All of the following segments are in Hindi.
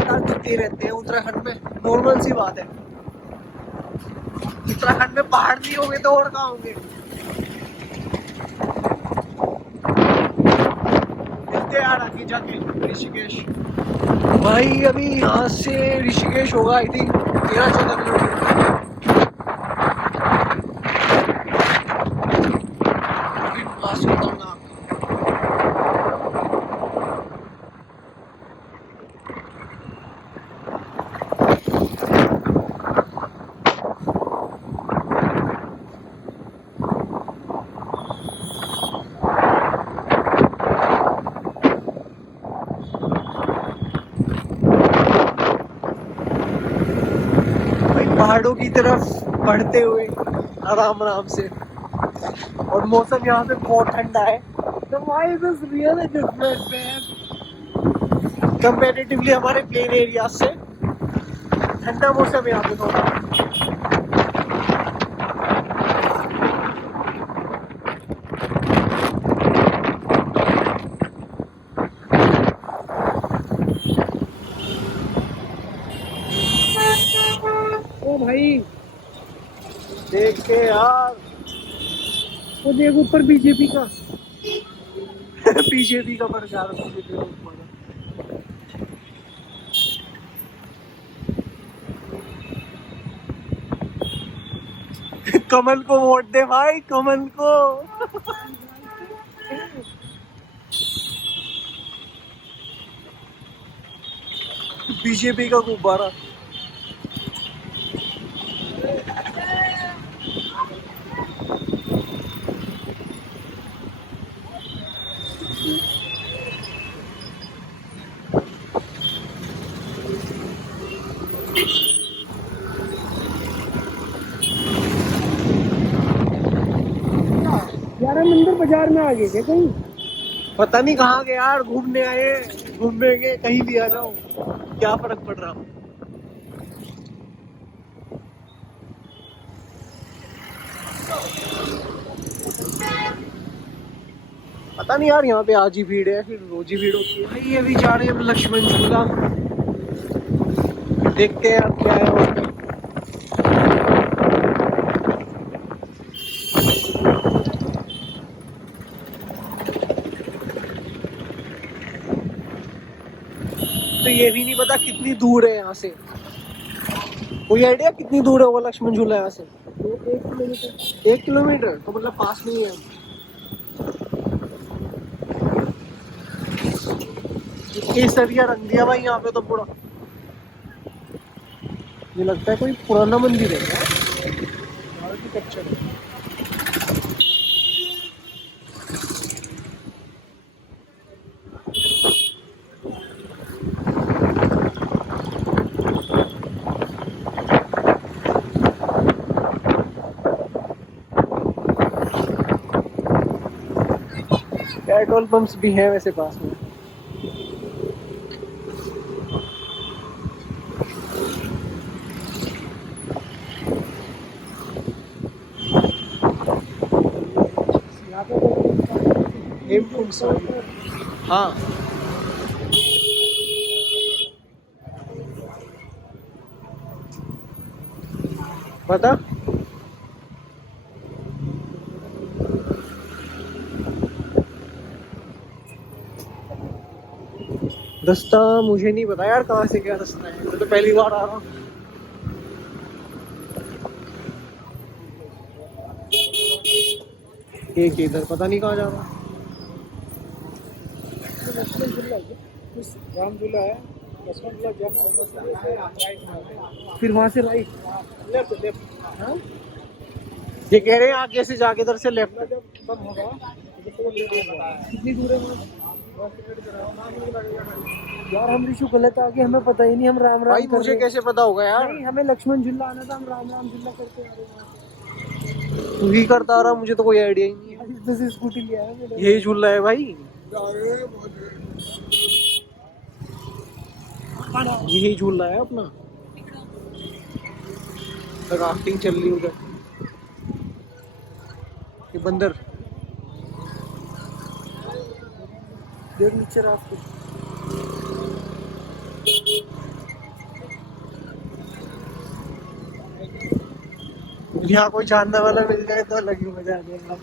लगातार दिखते रहते हैं उत्तराखंड में, नॉर्मल सी बात है। उत्तराखंड में पहाड़ नहीं होंगे तो और कहाँ होंगे। मिलते हैं यार आगे जाके ऋषिकेश। भाई अभी यहाँ से ऋषिकेश होगा आई थिंक 13-14 किलोमीटर। पहाड़ों की तरफ बढ़ते हुए आराम आराम से, और मौसम यहाँ पे बहुत ठंडा है। The vibe is really different man. Comparatively हमारे प्लेन एरिया से ठंडा मौसम यहाँ पे थोड़ा। ओ भाई देख के यार, वो देख ऊपर बीजेपी का बीजेपी का प्रचार कमल को वोट दे भाई, कमल को। बीजेपी का गुब्बारा। यार हम अंदर बाजार में आ गए थे कहीं, पता नहीं कहाँ गए यार, घूमने आए, घूमने गए, कहीं भी आ जाओ क्या फर्क पड़ रहा। पता नहीं यार यहाँ पे आज ही भीड़ है, फिर रोज ही भीड़ होती है। भाई अभी जा रहे हैं लक्ष्मण झूला, देखते हैं अब क्या है वहाँ पे। तो ये भी नहीं पता कितनी दूर है यहाँ से, कोई आइडिया कितनी दूर है वो लक्ष्मण झूला यहाँ से? 1 किलोमीटर। 1 किलोमीटर तो मतलब पास में ही है। केसरिया रंग दिया भाई यहाँ पे तो पूरा, ये लगता है कोई पुराना मंदिर है आर्किटेक्चर है। पेट्रोल पंप्स भी हैं वैसे पास में। हाँ पता रास्ता मुझे नहीं पता यार, कहाँ से क्या रास्ता है, मैं तो पहली बार आ रहा हूँ। एक इधर पता नहीं कहाँ जा रहा। राम झूला है, फिर वहां से राइट, लेफ्ट लेफ्ट। हाँ ये कह रहे हैं आगे से जाके इधर से लेफ्ट। कितनी दूर है यार? हम ऋषु गलत आ गए, हमें पता ही नहीं, हम राम राम। भाई मुझे कैसे पता होगा यार? नहीं हमें लक्ष्मण झूला आना था, हम राम राम झूला करते आ रहे। तू ही करता आ रहा, मुझे तो कोई आइडिया ही नहीं है। तो स्कूटी लिया है, यही झूला है भाई, यही झूला है अपना। राफ्टिंग चल रही उधर, ये बंदर देख नीचे राफ्टिंग। यहाँ कोई जानने वाला मिल जाए तो अलग ही मजा आ जाएगा।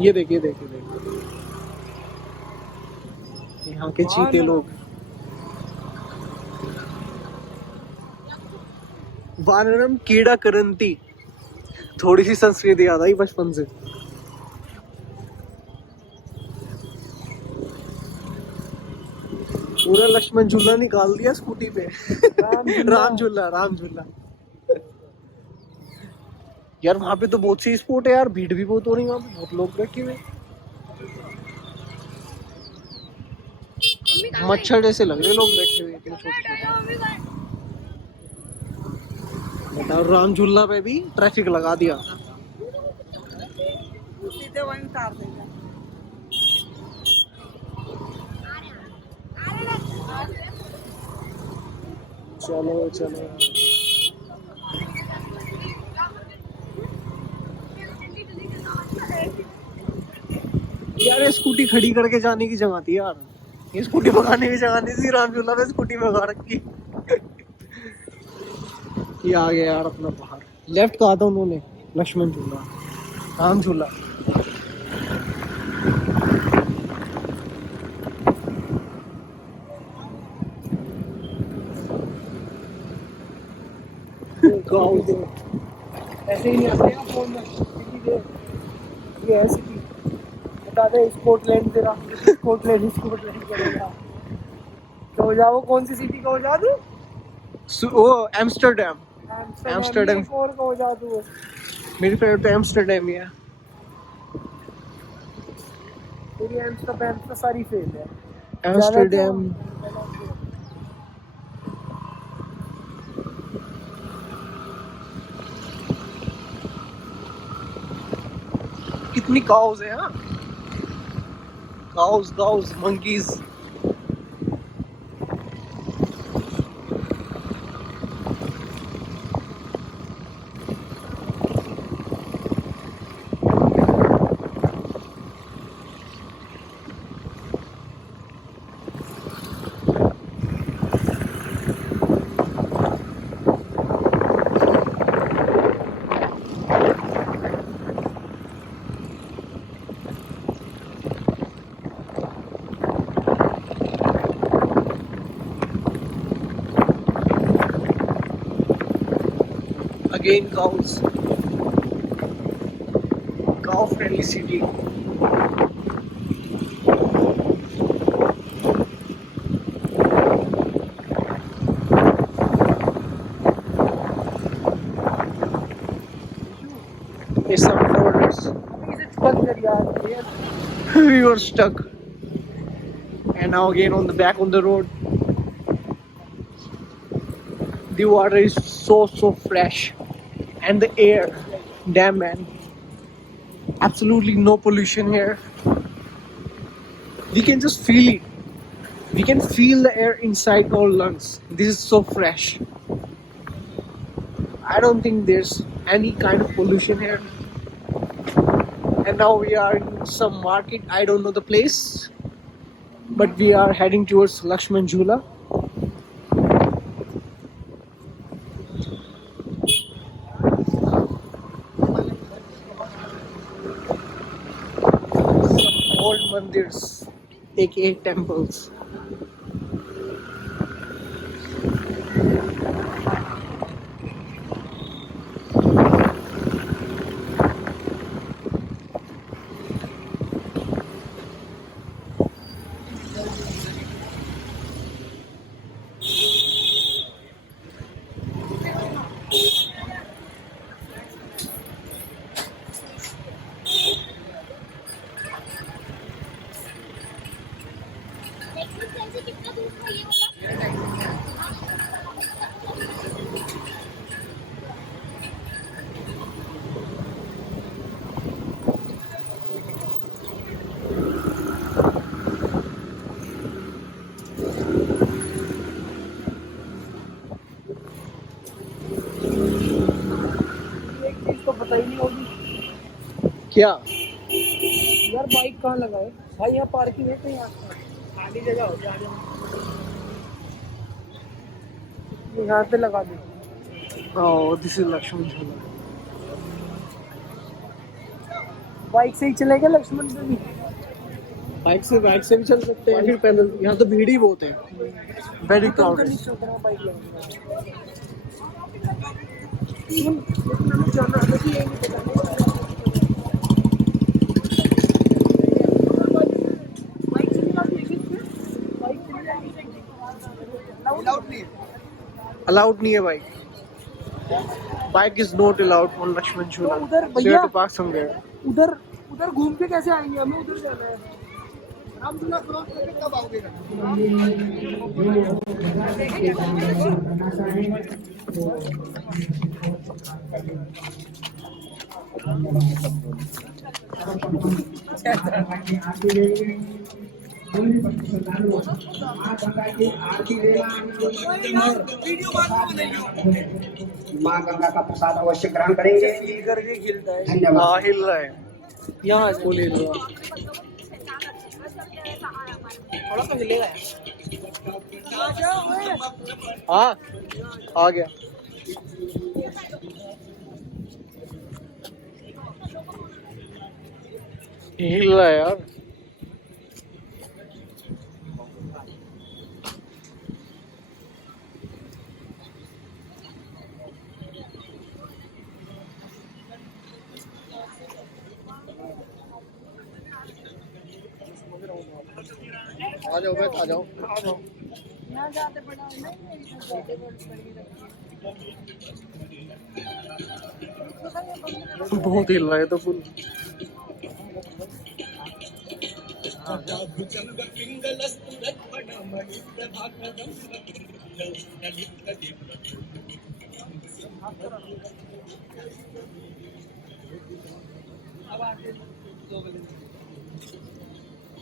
ये देखिए देखिए देखिए यहाँ के चीते लोग। वानरम कीड़ा करंती, थोड़ी सी संस्कृत याद आई बचपन से। पूरा लक्ष्मण झूला निकाल दिया स्कूटी पे। राम झूला राम झूला। यार वहाँ पे तो बहुत सी स्पोर्ट है यार, भीड़ भी बहुत हो रही है वहाँ पे, बहुत लोग बैठे हुए। मच्छर जैसे लग रहे लोग बैठे हुए इतने छोटे छोटे। बताओ राम झूला पे भी ट्रैफिक लगा दिया। सीधे वहीं उतार देगा। चलो चलो यार, ये स्कूटी खड़ी करके जाने की जगह थी यार, ये स्कूटी भगाने की जगह नहीं थी। राम झूला पे स्कूटी भगा रखी। ये आ गया यार अपना बाहर। लेफ्ट कहा था उन्होंने, लक्ष्मण झूला राम झूला। ऐसे ही नहीं आते हैं फोन में। ये है सिटी, बता दे स्कॉटलैंड तेरा, स्कॉटलैंड करेगा तो हो जा। वो कौन सी सिटी का हो जा तू? वो एम्स्टर्डम। एम्स्टर्डम और का हो जा तू। मेरी फेवरेट तो एम्स्टर्डम ही है। तेरी एम्स्टर्डम तो सारी फेल है। एम्स्टर्डम कितनी काउज है। हाँ cows cows monkeys. Again cows. Cow friendly city. It's some foreigners. We were stuck. And now again on the back on the road. The water is so fresh. And the air, damn man, absolutely no pollution here. We can just feel it. We can feel the air inside our lungs. This is so fresh. I don't think there's any kind of pollution here. And now we are in some market. I don't know the place, but we are heading towards Lakshman Jhula. Old mandirs, aka temples. पता ही नहीं होगी क्या यार। बाइक कहाँ लगाए भाई? यहाँ पार्किंग है कहीं? खाली जगह हो जा। यहाँ पे लगा दे। ओह, दिस इज लक्ष्मण झूला। बाइक से ही चलेगा लक्ष्मण पे भी? बाइक से भी चल सकते हैं, फिर पैदल। यहाँ तो भीड़ ही बहुत है, वेरी क्राउडेड। अलाउड नहीं है bike. Bike is not allowed on Lakshman Jhula. उधर भैया पार्क समवेयर। उधर घूम के कैसे आएंगे? हमें उधर जाना है। रामझूला क्रॉस करके कब आओगे? माँ गंगा का प्रसाद अवश्य ग्रहण करेंगे। धन्यवाद। हिल रहा है यहाँ, फुल हिल रहा है। थोड़ा तो हिलेगा। हाँ, आ गया। हिल रहा है यार। आ जाओ बस, आ जाओ। बहुत हिल रहा है तो फुल।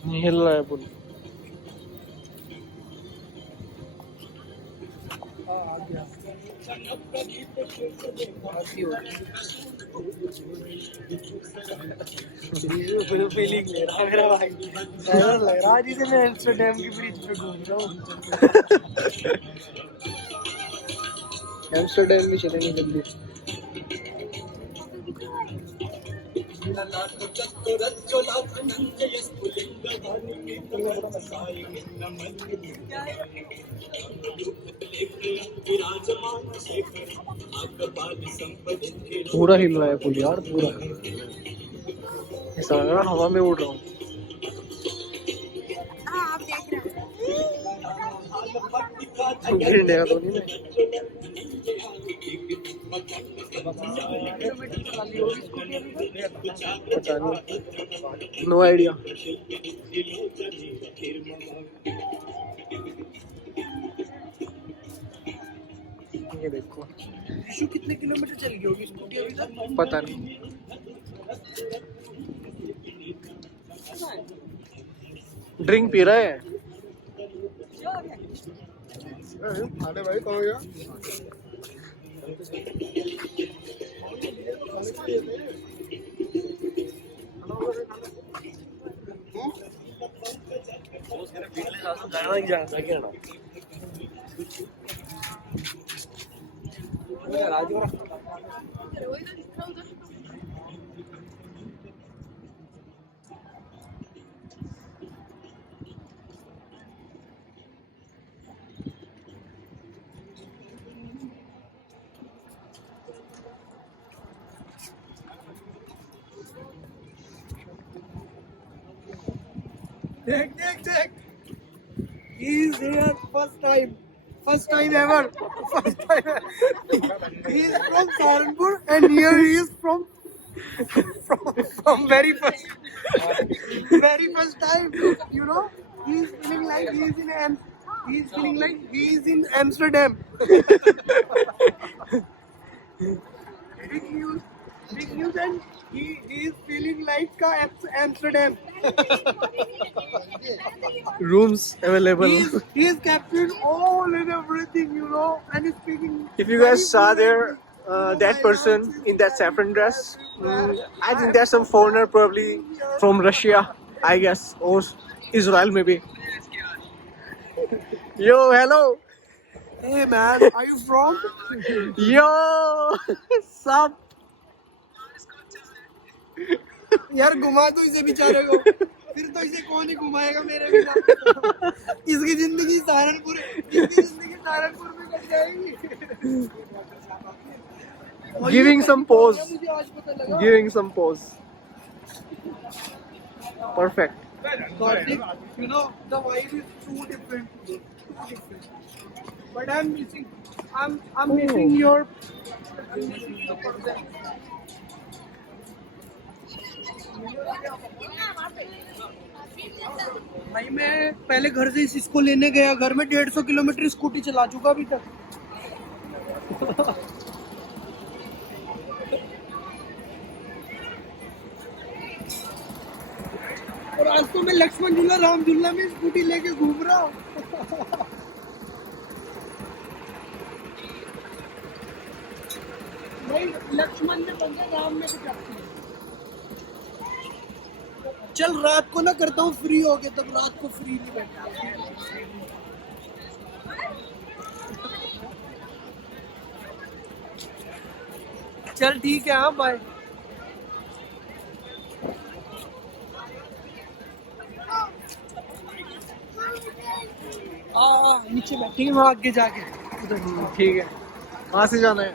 हिल रहा है फुल। फीलिंग ले रहा मेरा भाई। लग रहा है जैसे मैं एम्स्टर्डम की ब्रिज पे घूम रहा हूँ। एम्स्टर्डम भी चलेंगे जल्दी। पूरा हिल रहा है पुल यार, पूरा। ऐसा लग रहा हवा में उड़ रहा हूँ। गिरने तो नहीं पता नहीं, नो आइडिया। ये देखो विशु कितने किलोमीटर चल गई होगी स्कूटी अभी तक, पता नहीं। ड्रिंक पी रहा है। अरे भाई तो यार देख he is here first time ever, first time he is from Saharanpur and here he is from very first time, you know. He is feeling like he is in Amsterdam. big news and he is feeling like Amsterdam. Rooms available. He is captured all and everything, you know, and he's speaking. If you guys saw there, that person in that saffron dress, I think that's some foreigner, probably from Russia, I guess, or Israel maybe. Yo, hello. Hey man, are you from? Yo, सब यार घुमा दो इसे बेचारे को, फिर तो इसे कौन ही घुमाएगा मेरे बिना। इसकी जिंदगी सहारनपुर में कट जाएगी। Giving some pose. Giving some pose. Perfect. Karthik, you know the vibe is too different. But I'm missing your. I'm missing the person. भाई मैं पहले घर से इसको लेने गया, घर में 150 किलोमीटर स्कूटी चला चुका अभी तक। और आज तो मैं लक्ष्मण झूला राम झूला में स्कूटी लेके घूम रहा हूँ। भाई लक्ष्मण में बंदा राम में तो जाती है। चल रात को ना करता हूँ फ्री हो गया, तब रात को फ्री नहीं बैठा। चल ठीक है, हाँ बाय। नीचे बैठेंगे वहाँ आगे जाके उधर। ठीक है, कहाँ से जाना है?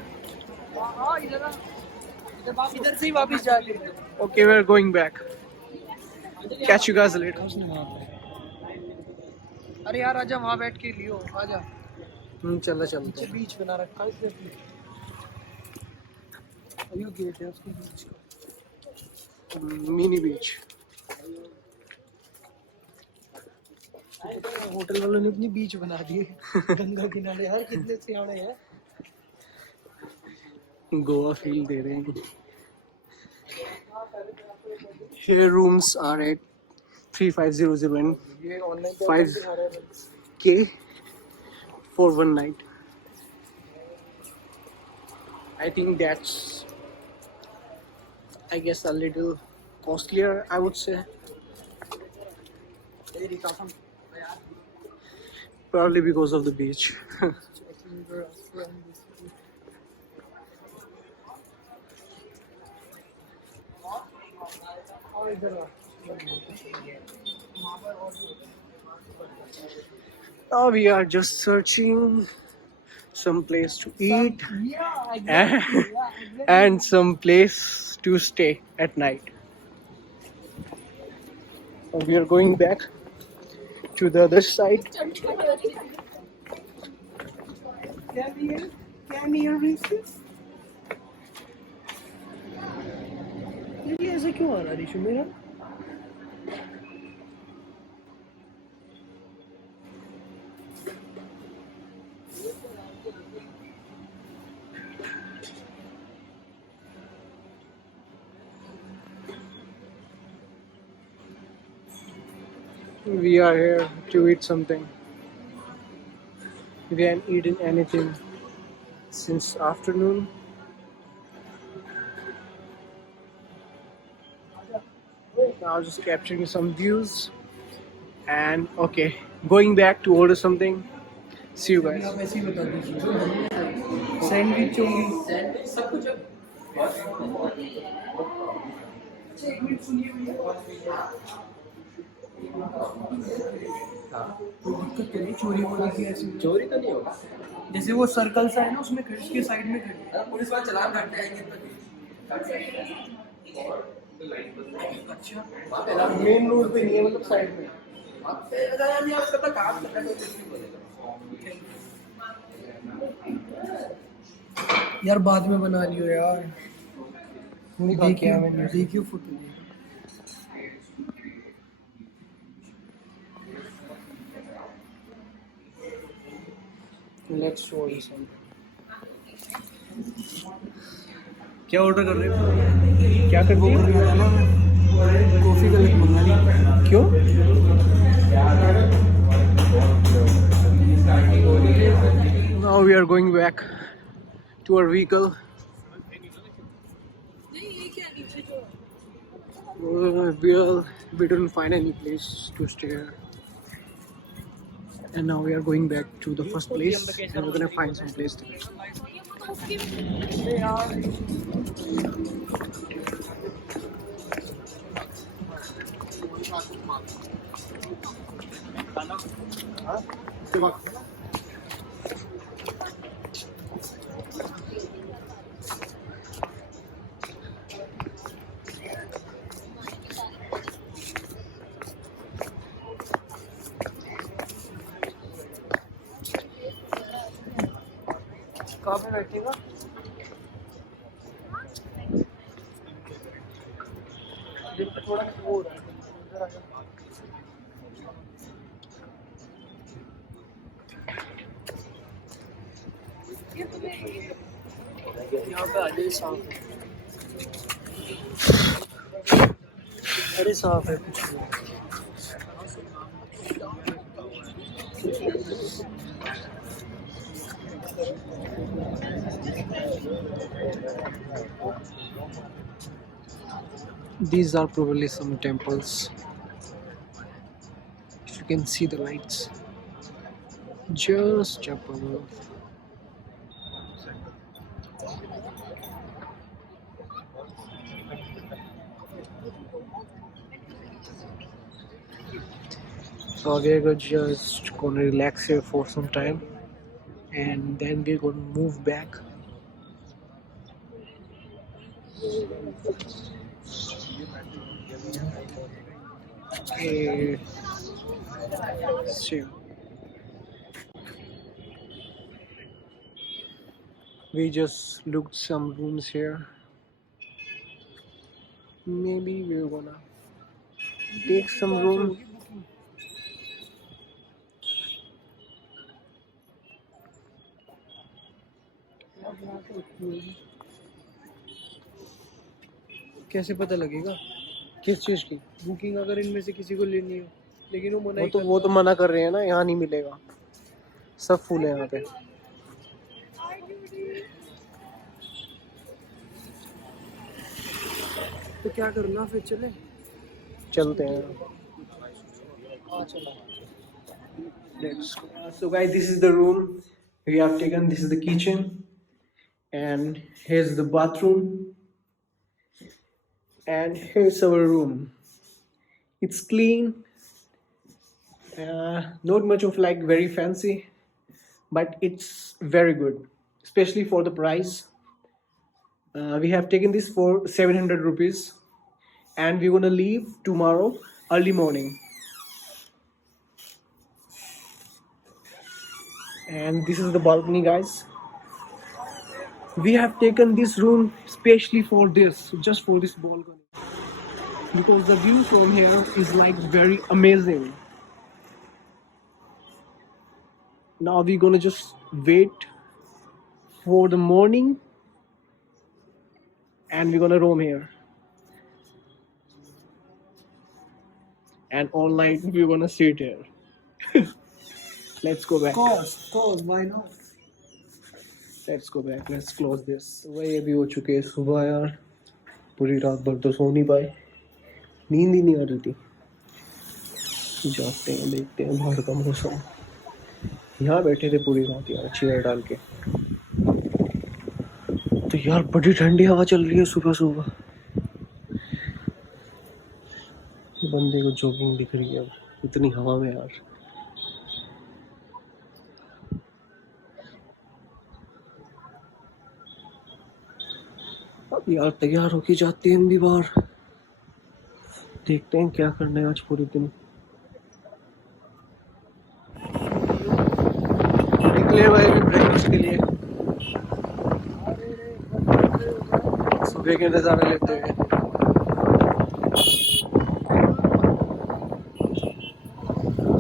इधर से ही वापस जाके। Okay, we are going back. Catch you guys later. अरे यार आजा, वहाँ बैठ के लियो, आजा। चलना चलते। बीच बना रखा है इसने। अभी गेट है उसके बीच का, मिनी बीच। होटल वालों ने अपनी बीच बना दिए गंगा किनारे। यार कितने सियाने हैं, गोवा फील दे रहे हैं। Here rooms are at 3500 and 5K for one night. I think that's, I guess, a little costlier, I would say. Probably because of the beach. Now we are just searching some place to eat and some place to stay at night. So we are going back to the other side. Can you resist? ये ऐसा क्यों आ रहा रिशु मेरा? We are here to eat something. We haven't eaten anything since afternoon. Now just capturing some views and okay, going back to order something. See you guys. Sandwich होगी, सब कुछ। एक मिनट सुनिए भैया। कोई दिक्कत तो नहीं, चोरी वोरी की ऐसी चोरी तो नहीं होगा। जैसे वो सर्कल सा है ना, उसमें खड़ी के साइड में खड़ी। पुलिस वाले चलान काटते आएंगे। अच्छा, मेन रोड पे नहीं है, मतलब साइड में। यार बाद में बना लियो यार। देखियो photo. Let's show you something. क्या ऑर्डर कर रहे हो? क्या कर रहे हो? कॉफी का लेक मंगा लिया। क्यों? Now we are going back to our vehicle. We didn't find any place to stay. And now we are going back to the first place and we're gonna find some place to eat. कहाँ पे बैठेगा? थोड़ा वो हो रहा है। यहाँ पे आगे साफ है। अरे साफ है कुछ नहीं। These are probably some temples. If you can see the lights just up above. So we're just gonna relax here for some time and then we're gonna move back. Okay. So we just looked some rooms here. Maybe we're gonna take some room. कैसे पता लगेगा किस चीज की बुकिंग अगर इनमें से किसी को लेनी हो? लेकिन वो तो मना कर रहे हैं ना, यहाँ नहीं मिलेगा, सब फुल है यहाँ पे। तो क्या करना फिर? चलते हैं। So guys, this is the room we have taken. This is the kitchen and here's the bathroom and here's our room. It's clean, not much of like very fancy, but it's very good, especially for the price. We have taken this for 700 rupees and we're gonna leave tomorrow early morning. And this is the balcony, guys. We have taken this room specially for this, just for this balcony, because the view from here is like very amazing. Now we're gonna just wait for the morning and we're gonna roam here, and all night we're gonna sit here. Let's go back. Of course, why not? Let's go back. Let's close this. वही अभी हो चुके हैं सुबह यार, पूरी रात भर तो सो नहीं पाए, नींद ही नहीं आ रही थी। जाते हैं, देखते हैं बाहर का मौसम। यहाँ बैठे थे पूरी रात यार, चेयर डाल के। तो यार बड़ी ठंडी हवा चल रही है सुबह सुबह। बंदे को जॉगिंग दिख रही है इतनी हवा में यार। अब यार तैयार होके जाते हैं हम भी बाहर, देखते हैं क्या करना है आज पूरे दिन। निकले हुए भी ब्रेकफास्ट के लिए, सुबह के नज़ारे लेते हुए।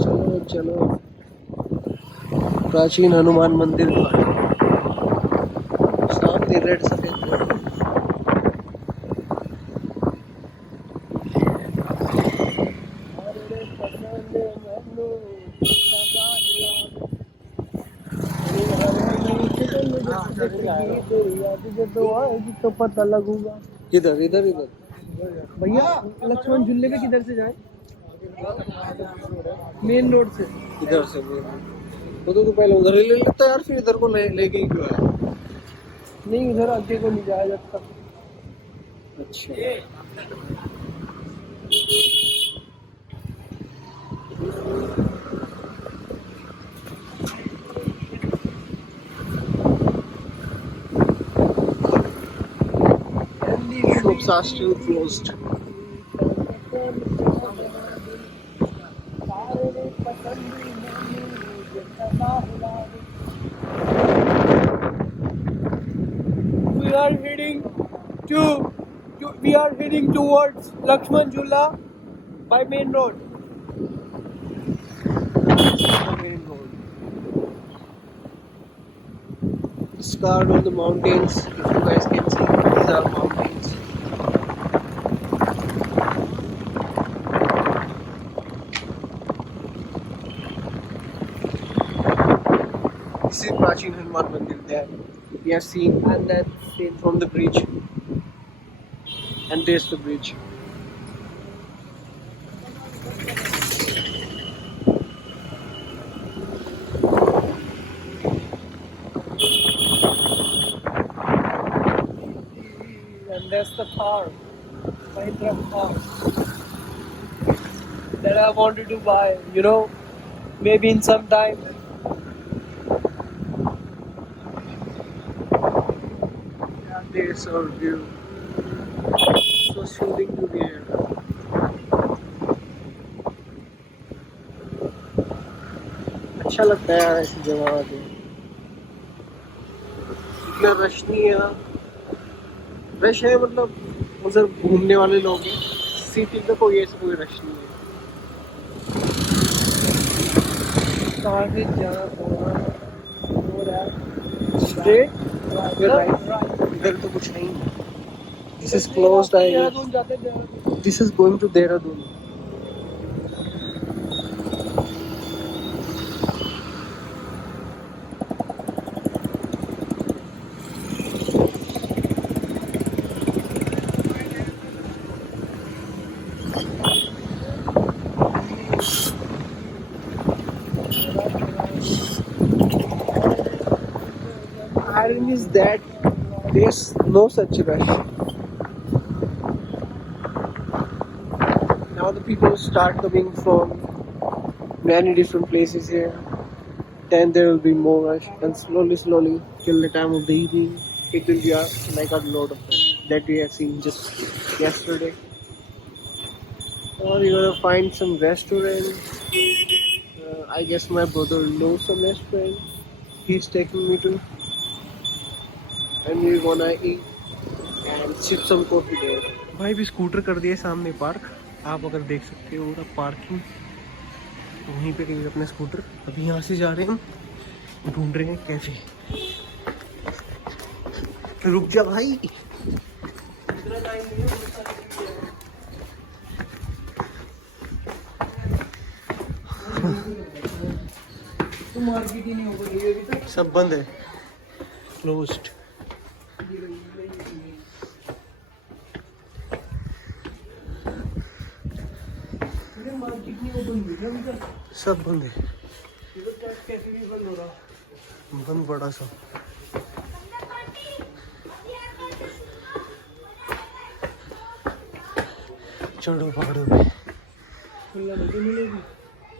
चलो चलो, प्राचीन हनुमान मंदिर सामने रेड सफेद। तो पता लगूंगा किधर, इधर इधर भैया। लक्ष्मण झूले पे किधर से जाए? मेन रोड से। इधर से बोल तो पहले उधर ही ले लेता यार, फिर इधर को लेके ही क्यों आया? नहीं इधर आगे को नहीं जाया जब तक। अच्छा shops are still closed. We are heading towards Lakshman Jhulla by main road. Scarred on the mountains. If you guys can see, these are mountains. This is Prachin Hanuman Mandir there. We are seeing, and that's seen from the bridge. And there's the bridge. And there's the Thar, Mahindra Thar, that I wanted to buy, you know, maybe in some time. Yeah, there's our view. So shooting to the air. अच्छा लगता है यार ऐसी जगह आके, इतना रश नहीं है। रश है मतलब उधर घूमने वाले लोग हैं, सिटी का कोई ऐसा कोई रश नहीं है। काफी ज्यादा हो रहा है। स्ट्रेट इधर तो कुछ नहीं है। This is closed I guess. This is going to Dehradun. Irony is that there's no such rush. Now the people start coming from many different places here. Then there will be more rush, and slowly, till the time of the evening, it will be like a load of them that we have seen just yesterday. Or you're gonna find some restaurant. I guess my brother knows some restaurant. He's taking me to. And we wanna eat and sip some coffee there. भाई भी स्कूटर कर दिए सामने पार्क, आप अगर देख सकते हो पूरा पार्किंग, वहीं पे कहीं अपने स्कूटर। अभी यहाँ से जा रहे हैं हम, ढूंढ रहे हैं कैफे। रुक जा भाई। मार्केट ही नहीं हो गई अभी तक, सब बंद है, क्लोज्ड। सब बंद है, बंद बड़ा सा। चढ़ो पहाड़ों में,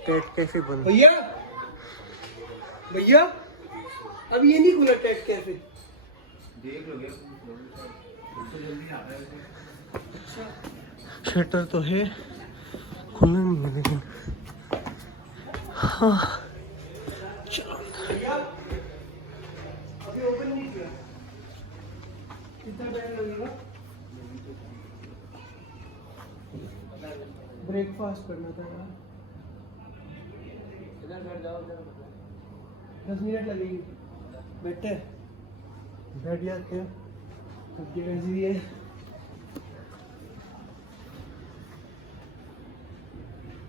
टेट कैफे बंद। भैया भैया अब ये नहीं खुला टेट कैफे, देख लो। शटर तो है, खुला नहीं है लेकिन। हाँ चलो, अभी ओपन नहीं किया। कितना टाइम लगेगा? ब्रेकफास्ट करना था यार। इधर बैठ जाओ, 10 मिनट लगेगी। बैठे बैठ जाते हैं, अब ये कैसी है।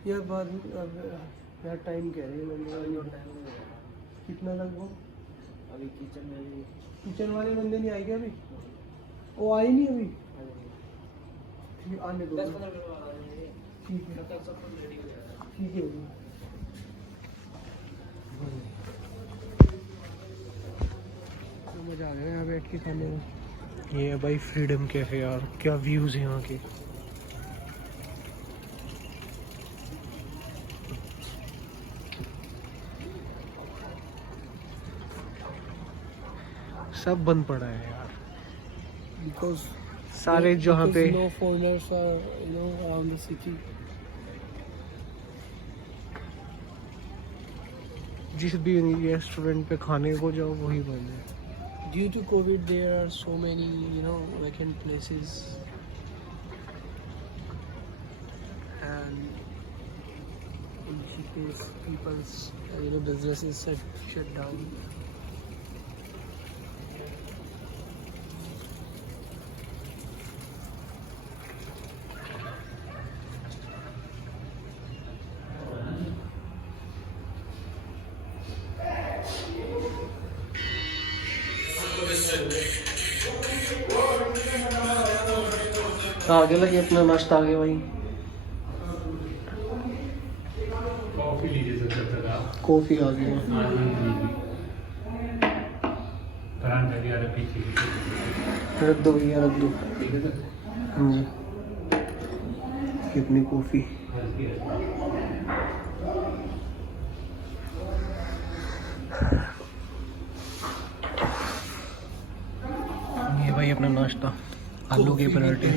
यार बाद यार टाइम कह रहे हैं, कितना लगभग? अभी किचन वाले बंदे नहीं आए क्या अभी? वो आए नहीं अभी? ठीक आने दो, ठीक है ठीक है। बैठ के खाने में। ये है भाई फ्रीडम कैफे यार, क्या व्यूज है यहाँ के। सब बंद पड़ा है यार, बिकॉज सारे जहाँ पे no foreigners are around the city. जिस भी रेस्टोरेंट पे खाने को जाओ वही बंद है। Due to COVID, there are so many, vacant places, and in Rishikesh, people's, businesses shut down. आगे लगे अपना नाश्ता आगे भाई। कॉफी आ गई रख दो भैया, रख दो। हाँ जी, कितनी कॉफी। ये भाई अपना नाश्ता, आलू के पराठे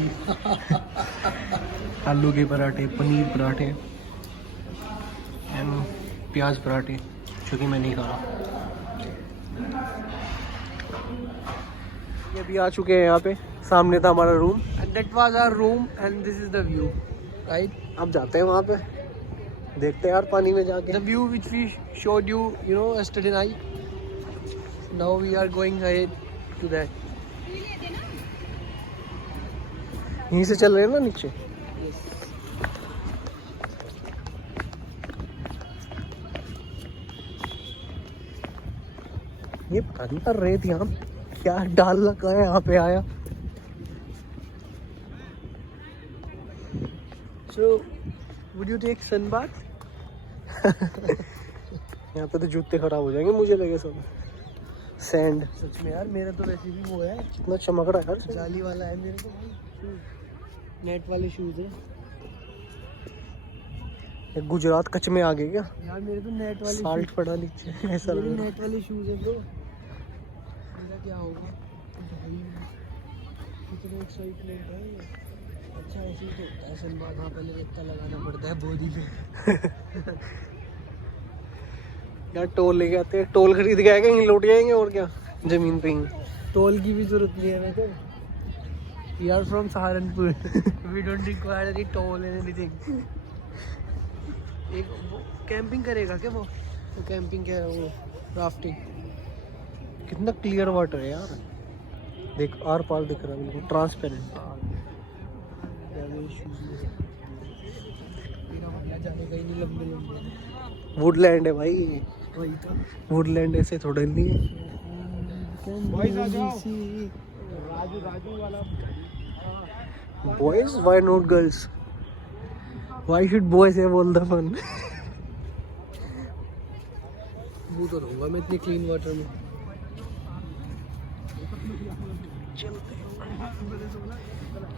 आलू के पराठे, पनीर पराठे एंड प्याज पराठे, जो कि मैं नहीं खा रहा। ये भी आ चुके हैं यहाँ पे, सामने था हमारा room. And that was our room, and this is the view, right? अब जाते हैं वहाँ पे, देखते हैं यार पानी में जाके। The view which we showed you, yesterday night. Now we are going ahead to that. यहीं से चल रहे हैं ना नीचे। ये पता नहीं कर रेत यहाँ क्या डाल लगा है, यहाँ पे आया। So, would you take sun bath? यहाँ पे तो जूते खराब हो जाएंगे मुझे लगे सब। सैंड सच में यार, मेरा तो वैसे भी वो है, कितना चमक रहा है यार, जाली वाला है मेरे को भाई, नेट वाले शूज है ये गुजरात कच्छ में आ गए क्या यार। मेरे तो नेट वाले साल्ट पड़ा नीचे ऐसा लग रहा है। नेट वाले शूज है ब्रो। मेरा क्या होगा भाई, कितने एक्साइटमेंट है। अच्छा ऐसे ही तो होता है सनबाथ, वहाँ पहले इतना लगाना पड़ता है बॉडी पे। यार टोल लेके आते हैं, टोल खरीद के आएंगे, यहीं लौट जाएंगे और क्या, जमीन पे ही। टोल की भी जरूरत नहीं है। मैं तो we are from Saharanpur, we don't require any toll and anything. एक वो कैंपिंग करेगा क्या वो कैंपिंग क्या है वो, राफ्टिंग। कितना क्लियर वाटर है यार, देख आर पार दिख रहा है बिल्कुल ट्रांसपेरेंट। जाने का ही नहीं, लंबे लंबे वुडलैंड है भाई, वही था। वुडलैंड ऐसे थोड़ा नहीं है। राजू वाला boys why not girls, why should boys have all the fun. मुंह तो धोऊंगा मैं इतनी क्लीन वाटर में।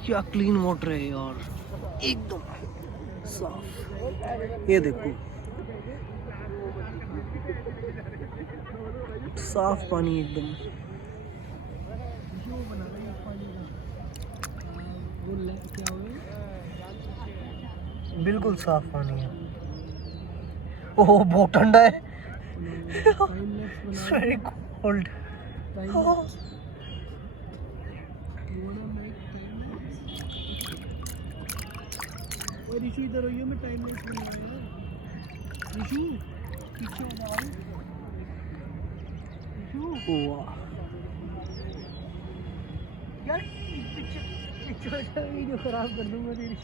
क्या क्लीन वाटर है यार, एकदम साफ। ये देखो साफ पानी एकदम। बिल्कुल साफ पानी है। ओह बहुत ठंडा है, वेरी कोल्ड। ऋषु इधर होइए, मैं टाइम लैप्स बनवाया है। ऋषु पीछे हो जाओ। ऋषु वाह यार पिक्चर वीडियो खराब कर दूंगा तेरी।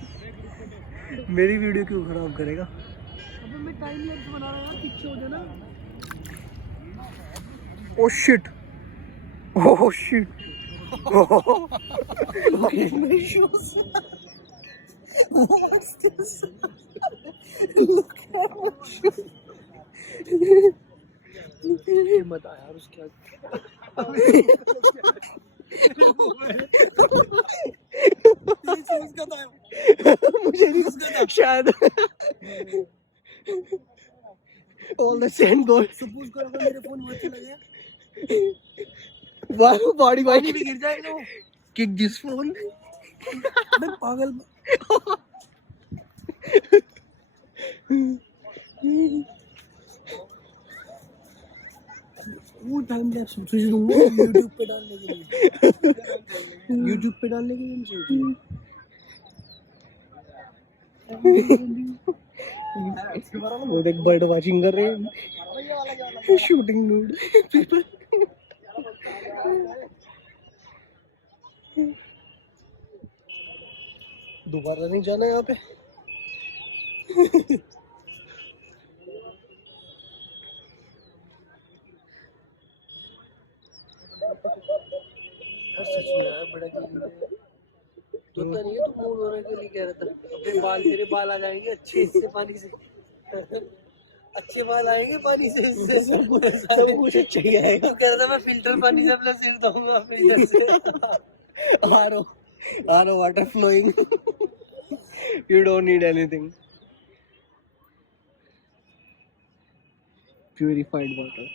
मेरी वीडियो क्यों खराब करेगा। अबे मैं टाइम लैप्स बना रहा हूं, पीछे हो जाना। Oh shit, oh shit. My shoes. What's this? Look at my shoes. मत आ यार उसके आगे। मुझे नहीं शायद all the send God suppose करो अगर मेरे फोन में चला गया बॉडी पानी में गिर जाएगा वो। किक दिस फोन मैं पागल वो टाइम लैप्स तुझे दूंगा YouTube पे डालने के लिए। YouTube पे डालने के लिए वो देख बर्ड वाचिंग कर रहे हैं शूटिंग नूड पीपल दोबारा नहीं जाना यहाँ पे सच में यार बड़ा तो नहीं है तू मूड होने के लिए कह रहा था अपने बाल तेरे बाल आ जाएंगे अच्छे इससे पानी से अच्छे बाल आएंगे पानी से इससे सब कुछ अच्छा ही आएगा कह रहा था मैं फिल्टर पानी से अपना सिर धोऊंगा फिल्टर से RO water flowing you don't need anything purified water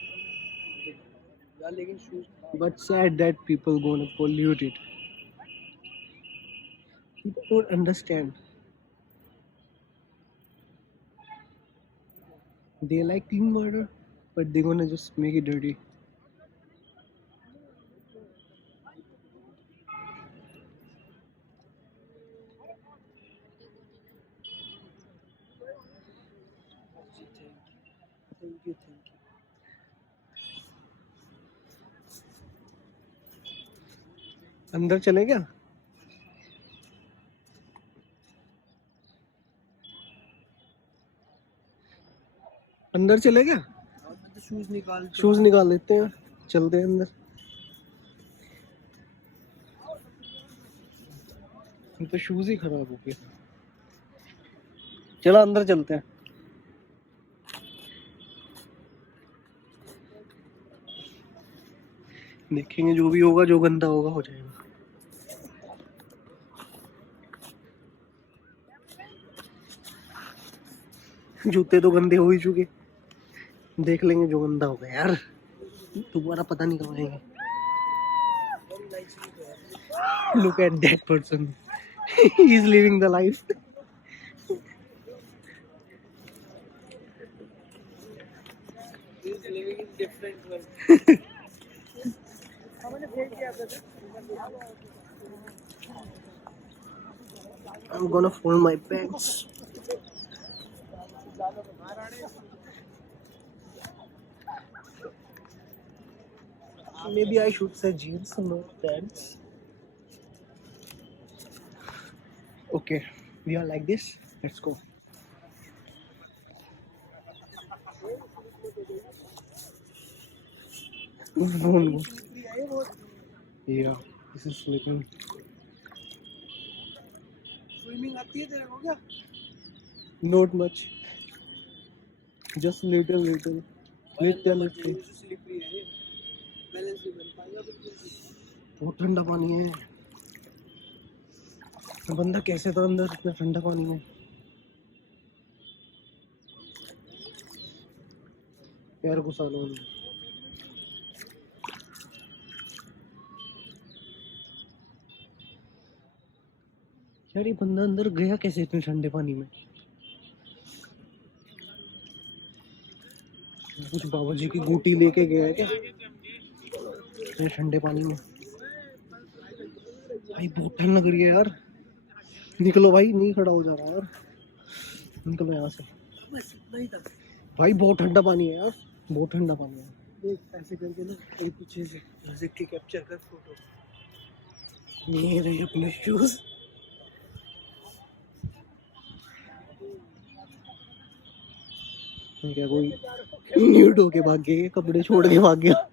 यार लेकिन shoes but sad that people gonna pollute it people don't understand they like clean water but they gonna just make it dirty thank you अंदर चले क्या अंदर चले क्या तो शूज निकाल लेते हैं चलते हैं अंदर तो शूज ही खराब हो गए चलो अंदर चलते हैं देखेंगे जो भी होगा जो गंदा होगा हो जाएगा जूते तो गंदे हो ही चुके देख लेंगे जो गंदा होगा यार दोबारा पता नहीं कब आएंगे look at that person he is living the life I'm gonna fold my pants. Maybe I should say jeans, no pants. Okay, we are like this. Let's go. Don't go. Yeah, this is sleeping. Swimming आती है तेरे को क्या Not much. Just little. Slippery है बैलेंस नहीं बन पाएगा बिल्कुल भी बहुत ठंडा पानी है बंदा कैसे था अंदर इतना ठंडा पानी में पैर घुसा लो यार ये बंदा अंदर गया कैसे इतने ठंडे पानी में कुछ बाबा जी की गोटी लेके गया है क्या इतने ठंडे पानी में भाई बहुत ठंड लग रही है यार निकलो भाई नहीं खड़ा हो जा रहा यार निकलो यहाँ से बस नहीं था भाई बहुत ठंडा पानी है यार बहुत ठंडा पानी है देख ऐसे करके ना एक पीछे से म्यूजिक की कैप्चर कर फोटो ये रहे अपने शूज क्या कोई न्यूड होके भाग गए कपड़े छोड़ के भाग गया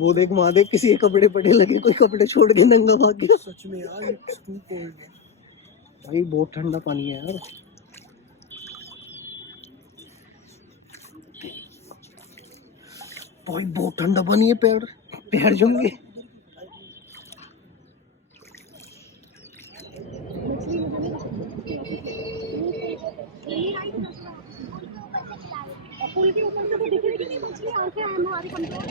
वो देख वहां देख किसी के कपड़े पड़े लगे कोई कपड़े छोड़ के नंगा भाग गया सच में यार इट्स टू कोल्ड है भाई बहुत ठंडा पानी है यार भाई बहुत ठंडा पानी है, पैर पैर जमेंगे। पुल के ऊपर से तो दिख रही नहीं मछली, आंखें हैं हमारी कंट्रोल।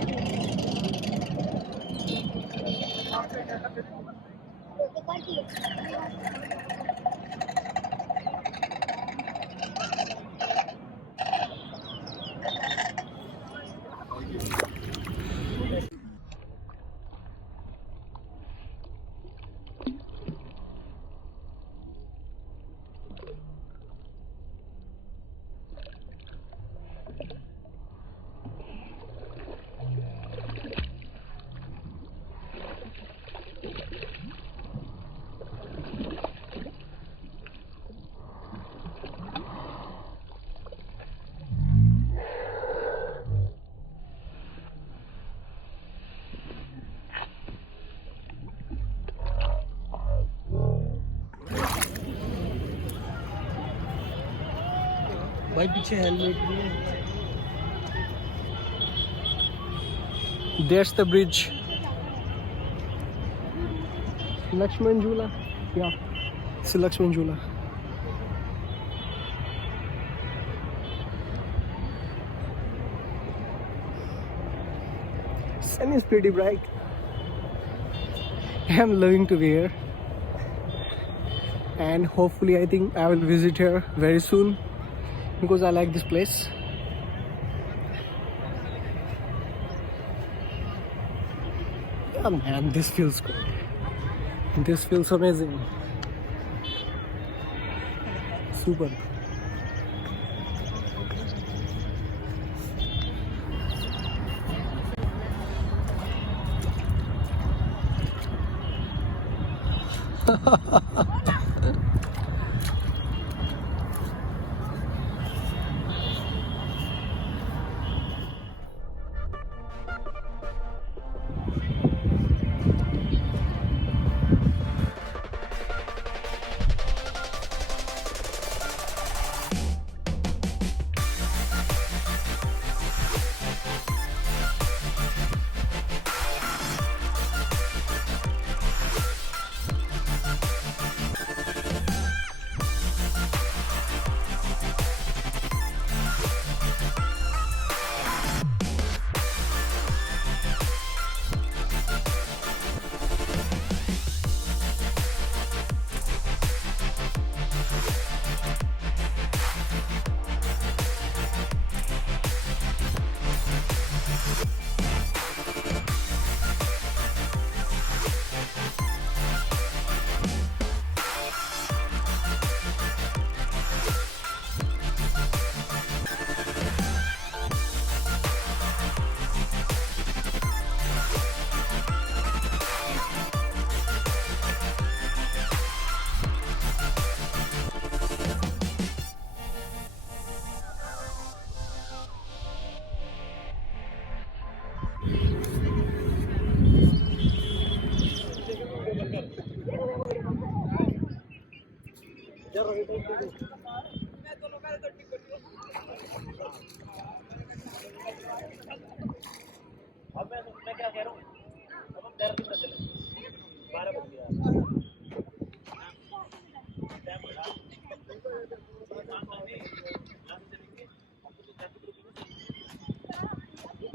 भाई पीछे हेलमेट भी है। That's the bridge. Lakshman Jhula. Yeah, it's Lakshman Jhula. Sun is pretty bright. I'm loving to be here, and hopefully I think I will visit here very soon because I like this place. Oh man, this feels good. This feels amazing. Super.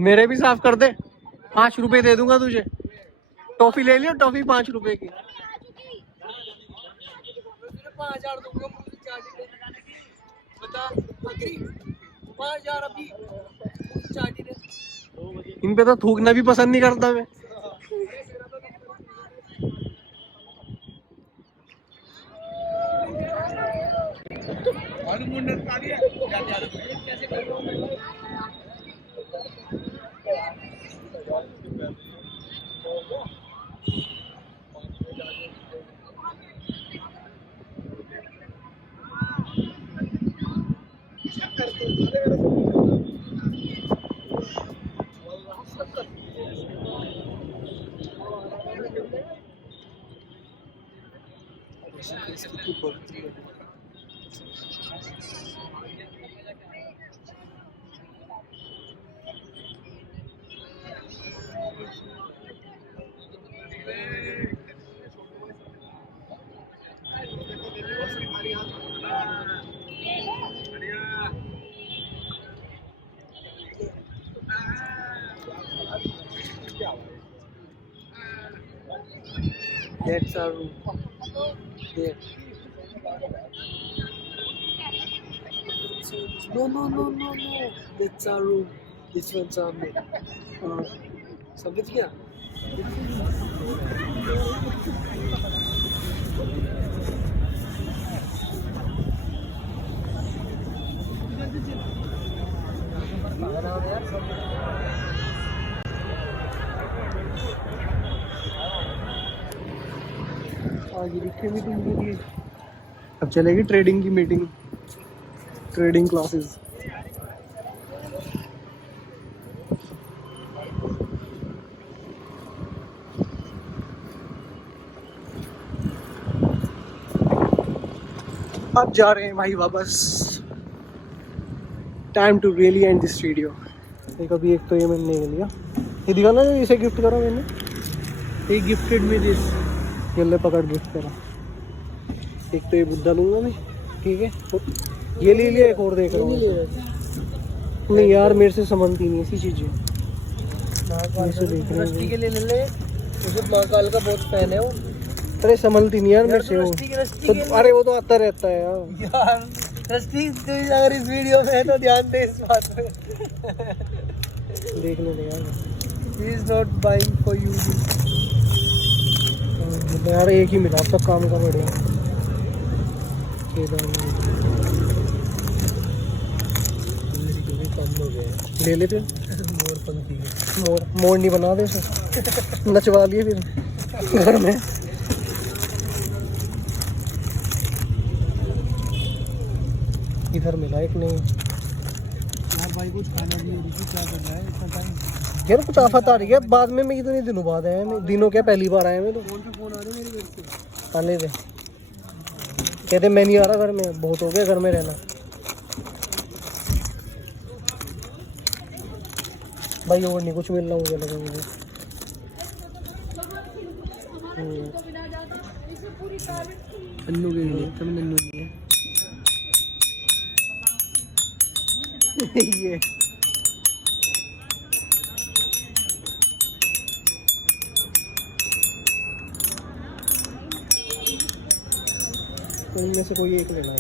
मेरे भी साफ कर दे, 5 रुपए दे दूंगा तुझे। टॉफी ले लियो, टॉफी 5 रुपए की। 5000 दूंगा मुझे चार्जिंग बता, अग्री 5000 अभी चार्जिंग। इन पे तो थूकना भी पसंद नहीं करता मैं। That's our room. There. No. That's our room. This one सामने. समझ गया? आज लिखे मीटिंग के लिए अब चलेगी ट्रेडिंग की मीटिंग, ट्रेडिंग क्लासेस। अब जा रहे हैं भाई वापस। Time to really end this video. एक अभी एक तो ये मैंने ले लिया, ये दिखा ना इसे गिफ्ट करा मैंने, ये गिफ्टेड में दिस, ये ले पकड़ गिफ्ट करा। एक तो ये बुद्धा लूंगा मैं, ठीक है, ये ले लिया। एक और देख रहा हूँ, नहीं यार मेरे से समझती नहीं ऐसी चीजें, मेरे से देख रहे हैं के लिए ले ले, महाकाल का बहुत फैन है वो। अरे संभलती नहीं यार मेरे से वो तो, अरे वो तो आता रहता है यार। रस्टी तू अगर इस वीडियो में है तो ध्यान दे इस बात पे। देखने दे यार, he is not buying for you. यार एक ही मिला अब तक काम का बढ़िया। कम हो गया, ले ले फिर, मोर पंखी मोर नहीं बना दे नचवा लिए फिर घर में। इधर मिला एक नहीं यार भाई, कुछ खाना भी रुचि क्या कर रहा है इतना टाइम? यार कुछ आफत आ रही है बाद में, मैं कितने दिनों बाद आया मैं, दिनों क्या पहली बार आया मैं तो। कौन से फोन आ रहे हैं मेरे घर से? आने दे, कहते मैं नहीं आ रहा घर में, बहुत हो गया घर में रहना। भाई और नहीं कुछ मिल रहा मुझे लगा मुझे। अन्नू के लिए तब नन्नू के लिए ये तो इनमें से कोई एक लेना है,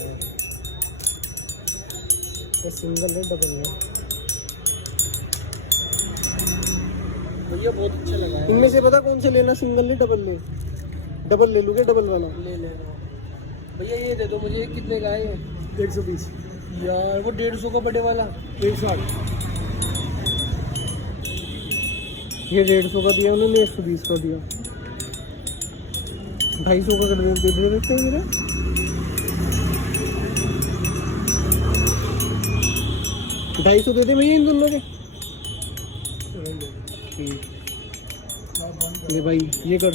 ये सिंगल है डबल है, मुझे बहुत अच्छा लगा है। इनमें से पता कौन से लेना, सिंगल ले डबल ले? डबल ले लूँगे, डबल वाला ले ले भैया, ये दे दो मुझे। कितने का है ये? 120 यार वो 150 का बड़े वाला 160। ये 150 का दिया उन्होंने, 120 का दिया, 250 का कर दे देते हैं मेरे। 250 दे दे भैया इन दोनों के। ठीक ले भाई, ये कर।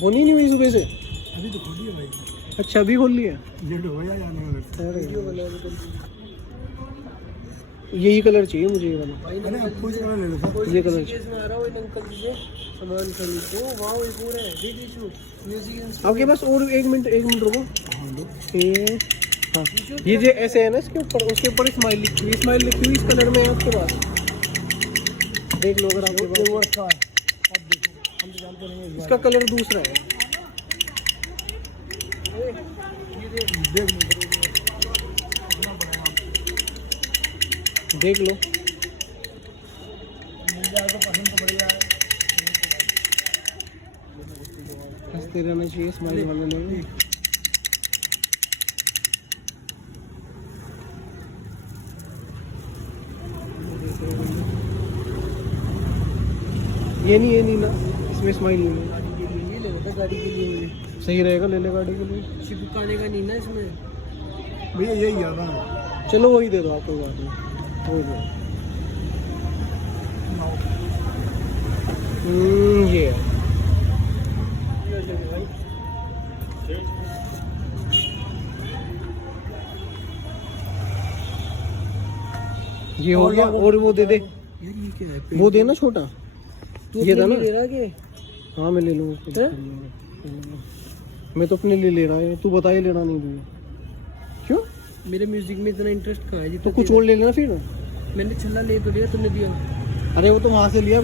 बोनी नहीं हुई सुबह से? अभी तो खोली है भाई। अच्छा अभी खोल लिया? लेट हो गया जाने में। अरे यही कलर चाहिए मुझे, ये वाला। अरे आप कोई कलर ले लो, ये कलर केस में आ रहा हूँ इन अंकल जी से सामान खरीद। ओ वाह, ये पूरा है, देख लीजिए म्यूजिक। आपके पास और एक मिनट रुको। ये हाँ, ये जो ऐसे है ना, इसके ऊपर, उसके ऊपर स्माइल लिखी हुई, स्माइल लिखी हुई इस कलर में है आपके पास, देख लो अगर आपके पास। अब देखो, हम तो जानते नहीं। इसका कलर दूसरा है। ये देख देख लो, मिल जाए तो पसंद तो बढ़िया है। हंसते रहना चाहिए स्माइल वाले ने। ये नहीं ना, इसमें स्माइल नहीं है। गाड़ी के लिए ले लेता, गाड़ी के लिए मुझे सही रहेगा, ले ले गाड़ी के लिए। चिपकाने का नहीं ना इसमें भैया, यही है ना। चलो वही दे दो आप, कोई बात नहीं, वही दो। ये है। ये हो गया, और वो दे दे, यार। ये क्या है? वो देना छोटा, ये था ना। ले रहा के? हाँ मैं ले लूँगा, मैं तो अपने लिए ले रहा है, तू बता ही लेना नहीं भैया। क्यों? मेरे म्यूजिक में इतना इंटरेस्ट कहाँ है? तो कुछ और ले लेना फिर। मैंने छल्ला ले तो लिया, तुमने दिया। अरे वो तो वहाँ से लिया,